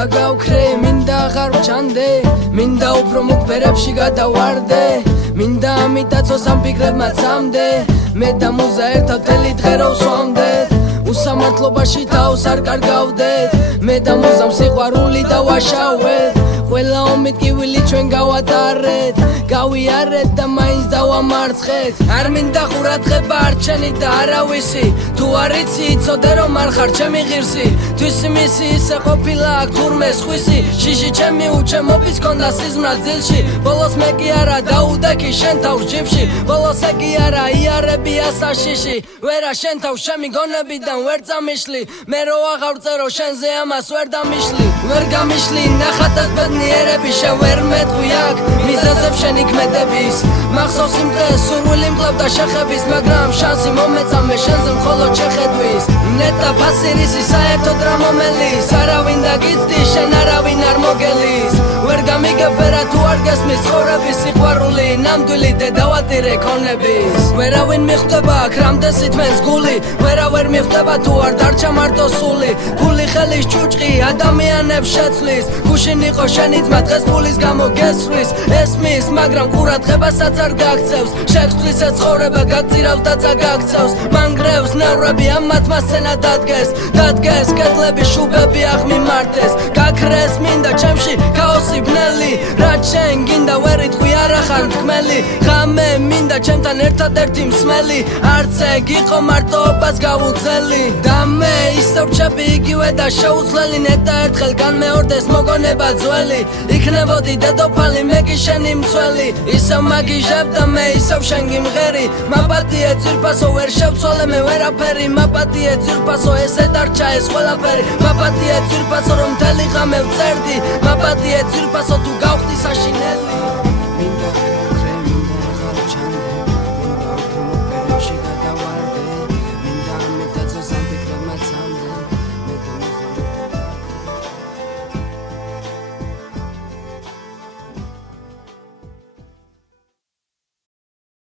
მინდა გავქრე, მინდა აღარ ვჩანდე, მინდა უფრო მუქ ფერებში გადავარდე, მინდა ამიტაცოს ამ ფიქრებმა წამდე, მე და მუზა ერთად მთელი დღე რო ვსვამდეთ, უსამართლობაში თავს არ კარგავდეთ, მე და მუზამ სიყვარული დავაშავეთ, ყველა ომით კივილი ჩვენ გავატარეთ, გავიარეთ და მაინც დავამარცხეთ, არ მინდა ყურადღება არჩენი და არავისი, თუ არ იცი იცოდე რომ არ ხარ ჩემი ღირსი, თვისი მისი ისე ყოფილა აქ თურმე სხვისი, შიში ჩემი უჩემობის კონდა სიზმრა ძილში, ბოლოს მე კი არა დაუდექი შენ თავს ჯიბში, ბოლოს ეგი არა იარები ასაშიში, ვერა შენ თავს ჩემი გონებიდან ვერ წამიშლი, მე რო აღარ ვწერო შენზე ამას ვერ დამიშლი, ვერ გამიშლი ნახატად ბედნიერები შენ ვერ მეტყვი აქ მიზეზებ შენი ქმედების, მახსოვს იმ დღეს სურვილი მკლავდა შეხების, მაგრამ შანსი მომეცა მე შენზე მხოლოდ შეხედვის, ნეტა ფასირისი საერთოდ რა მომელის, არავინ დაგიცდის შენ არავინ არ მოგელის, ვერ გამიგებ ვერა თუ არ გესმის ცხოვრების სიყვარული, ნამდვილი დედავატირე ქონების, ვერავინ მიხვდება აქ რამდენს ითმენს გული, ვერავერ მიხვდება თუ არ დარჩა მარტო სული, ფული ხელის ჭუჭყი ადამიანებს შეცვლის, გუშინ იყო შენი ძმა დღეს ფულის გამო გესვრის, ესმის მაგრამ ყურადღებასაც არ გაქცევს, შეცვლის ეს ცხოვრება გაგწირავს და წაგაქცევს, მანგრევს ნერვები ამათმა სცენა დადგეს, კედლები შუბები აღ მიმართეს, გაქრეს მინდა ჩემში ქაოსი ბნელი, რაც შენ გინდა ვერ იტყვი არა ხარ თქმელი, ხამე მინდა ჩემთან ერთადერთი მსმელი, არც ეგ იყო მარტოობას გავუძელი, და მე ისევ რჩები იგივე და შეუცვლელი, ნეტა ერთხელ განმეორდეს მოგონება ძველი, იქნებოდი დედოფალი მე კი შენი მცველი, ისევ მაგიჟებ და მე ისევ შენ გიმღერი, მაპატიე ძირფასო ვერ შევცვალე მე ვერაფერი, მაპატიე ძირფასო ესე დარჩა ეს ყველაფერი, მაპატიე ძირფასო რომ მთელი ღამე ვწერდი, მაპატიე ძირფასო თუ გავხდი საშინელი, მინდა